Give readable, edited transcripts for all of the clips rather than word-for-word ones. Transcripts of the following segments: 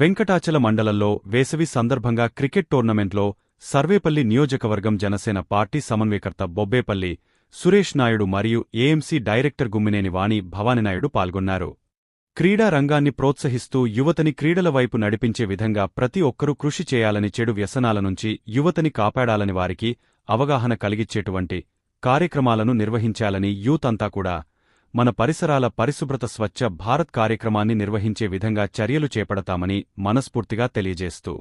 వెంకటాచల మండలంలో వేసవి సందర్భంగా క్రికెట్ టోర్నమెంట్లో సర్వేపల్లి నియోజకవర్గం జనసేన పార్టీ సమన్వయకర్త బొబ్బేపల్లి సురేష్ నాయుడు మరియు ఏఎంసీ డైరెక్టర్ గుమ్మినేని వాణి భవానినాయుడు పాల్గొన్నారు. క్రీడా రంగాన్ని ప్రోత్సహిస్తూ యువతని క్రీడల వైపు నడిపించే విధంగా ప్రతి ఒక్కరూ కృషి చేయాలని, చెడు వ్యసనాల నుంచి యువతని కాపాడాలని, వారికి అవగాహన కలిగిచ్చేటువంటి కార్యక్రమాలను నిర్వహించాలని, యూత్ అంతా కూడా మన పరిసరాల పరిశుభ్రత స్వచ్ఛ భారత్ కార్యక్రమాన్ని నిర్వహించే విధంగా చర్యలు చేపడతామని మనస్ఫూర్తిగా తెలియజేస్తూ,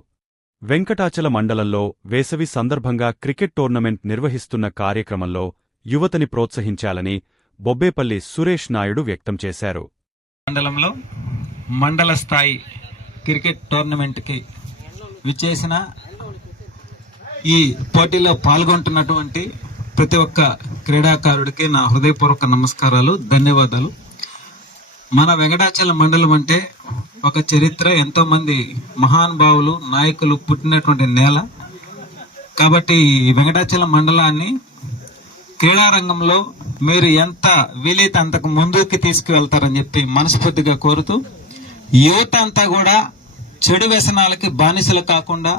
వెంకటాచల మండలంలో వేసవి సందర్భంగా క్రికెట్ టోర్నమెంట్ నిర్వహిస్తున్న కార్యక్రమంలో యువతని ప్రోత్సహించాలని బొబ్బేపల్లి సురేష్ నాయుడు వ్యక్తం చేశారు. మండలంలో మండల స్థాయి క్రికెట్ టోర్నమెంట్కి విచ్చేసిన ఈ పోటీలో పాల్గొంటున్నటువంటి ప్రతి ఒక్క క్రీడాకారుడికి నా హృదయపూర్వక నమస్కారాలు, ధన్యవాదాలు. మన వెంకటాచల మండలం అంటే ఒక చరిత్ర, ఎంతోమంది మహానుభావులు నాయకులు పుట్టినటువంటి నేల. కాబట్టి ఈ వెంకటాచల మండలాన్ని క్రీడారంగంలో మీరు ఎంత వీలైతే అంతకు ముందుకి తీసుకువెళ్తారని చెప్పి మనస్ఫూర్తిగా కోరుతూ, యువత అంతా కూడా చెడు వ్యసనాలకి బానిసలు కాకుండా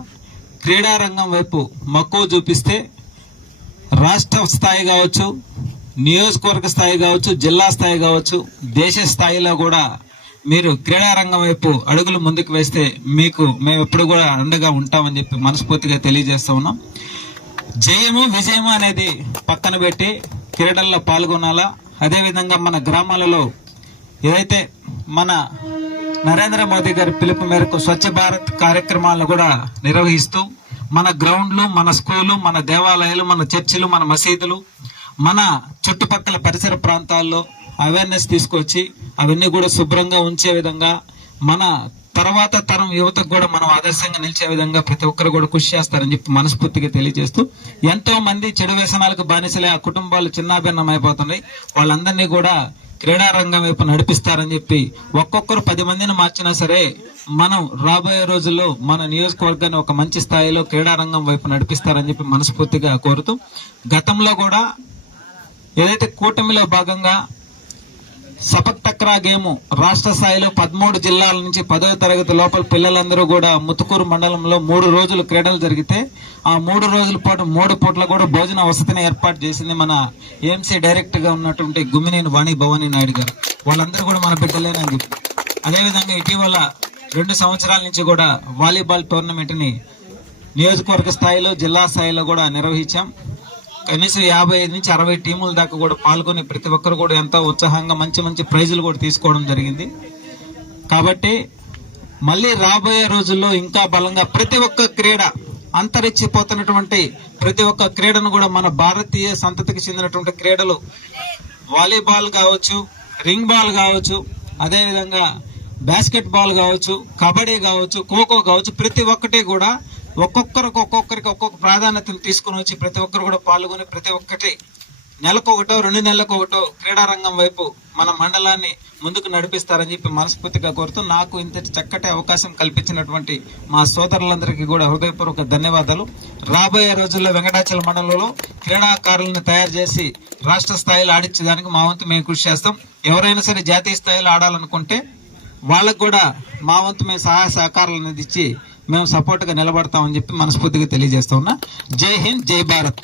క్రీడారంగం వైపు మక్కువ చూపిస్తే రాష్ట్ర స్థాయి కావచ్చు, నియోజకవర్గ స్థాయి కావచ్చు, జిల్లా స్థాయి కావచ్చు, దేశ స్థాయిలో కూడా మీరు క్రీడారంగం వైపు అడుగులు ముందుకు వేస్తే మీకు మేము ఎప్పుడు కూడా అండగా ఉంటామని చెప్పి మనస్ఫూర్తిగా తెలియజేస్తా ఉన్నాం. జయము విజయము అనేది పక్కన పెట్టి క్రీడల్లో పాల్గొనాలా. అదేవిధంగా మన గ్రామాలలో ఏదైతే మన నరేంద్ర మోదీ గారి పిలుపు మేరకు స్వచ్ఛ భారత్ కార్యక్రమాలను కూడా నిర్వహిస్తూ మన గ్రౌండ్లు, మన స్కూలు, మన దేవాలయాలు, మన చర్చిలు, మన మసీదులు, మన చుట్టుపక్కల పరిసర ప్రాంతాల్లో అవేర్నెస్ తీసుకొచ్చి అవన్నీ కూడా శుభ్రంగా ఉంచే విధంగా, మన తర్వాత తరం యువతకు కూడా మనం ఆదర్శంగా నిలిచే విధంగా ప్రతి ఒక్కరు కూడా కృషి చేస్తారని చెప్పి మనస్ఫూర్తిగా తెలియజేస్తూ, ఎంతో మంది చెడు వ్యసనాలకు బానిసలే ఆ కుటుంబాలు చిన్నాభిన్నం అయిపోతున్నాయి. వాళ్ళందరినీ కూడా క్రీడారంగం వైపు నడిపిస్తారని చెప్పి, ఒక్కొక్కరు 10 మందిని మార్చినా సరే మనం రాబోయే రోజుల్లో మన నియోజకవర్గాన్ని ఒక మంచి స్థాయిలో క్రీడారంగం వైపు నడిపిస్తారని చెప్పి మనస్ఫూర్తిగా కోరుతూ, గతంలో కూడా ఏదైతే కూటమిలో భాగంగా సపక్ టక్రా గేమ్ రాష్ట్ర స్థాయిలో 13 జిల్లాల నుంచి 10వ తరగతి లోపల పిల్లలందరూ కూడా ముతుకూరు మండలంలో 3 రోజులు క్రీడలు జరిగితే, ఆ 3 రోజుల పాటు 3 పూట్ల కూడా భోజన వసతిని ఏర్పాటు చేసింది మన ఏఎంసీ డైరెక్టర్ గా ఉన్నటువంటి గుమ్మినేని వాణి భవానీ నాయుడు గారు. వాళ్ళందరూ కూడా మన బిడ్డలేనని చెప్పి, అదేవిధంగా ఇటీవల 2 సంవత్సరాల నుంచి కూడా వాలీబాల్ టోర్నమెంట్ ని నియోజకవర్గ స్థాయిలో, జిల్లా స్థాయిలో కూడా నిర్వహించాం. కనీసం 55 నుంచి 60 టీముల దాకా కూడా పాల్గొని ప్రతి ఒక్కరు కూడా ఎంతో ఉత్సాహంగా మంచి మంచి ప్రైజులు కూడా తీసుకోవడం జరిగింది. కాబట్టి మళ్ళీ రాబోయే రోజుల్లో ఇంకా బలంగా ప్రతి ఒక్క క్రీడ, అంతరించిపోతున్నటువంటి ప్రతి ఒక్క క్రీడను కూడా మన భారతీయ సంతతికి చెందినటువంటి క్రీడలు, వాలీబాల్ కావచ్చు, రింగ్ బాల్ కావచ్చు, అదేవిధంగా బాస్కెట్ బాల్ కావచ్చు, కబడ్డీ కావచ్చు, ఖోఖో కావచ్చు, ప్రతి ఒక్కటి కూడా ఒక్కొక్కరికి ఒక్కొక్క ప్రాధాన్యతను తీసుకుని వచ్చి ప్రతి ఒక్కరు కూడా పాల్గొని ప్రతి ఒక్కటి నెలకొకటో 2 నెలలకొకటో క్రీడారంగం వైపు మన మండలాన్ని ముందుకు నడిపిస్తారని చెప్పి మనస్ఫూర్తిగా కోరుతూ, నాకు ఇంతటి చక్కటి అవకాశం కల్పించినటువంటి మా సోదరులందరికీ కూడా హృదయపూర్వక ధన్యవాదాలు. రాబోయే రోజుల్లో వెంకటాచల మండలంలో క్రీడాకారులను తయారు చేసి రాష్ట్ర స్థాయిలో ఆడించడానికి మా వంతు మేము కృషి చేస్తాం. ఎవరైనా సరే జాతీయ స్థాయిలో ఆడాలనుకుంటే వాళ్ళకు కూడా మా వంతు మేము సహాయ సహకారాలు అనేది ఇచ్చి మేము సపోర్ట్గా నిలబడతామని చెప్పి మనస్ఫూర్తిగా తెలియజేస్తా ఉన్నా. జై హింద్, జై భారత్.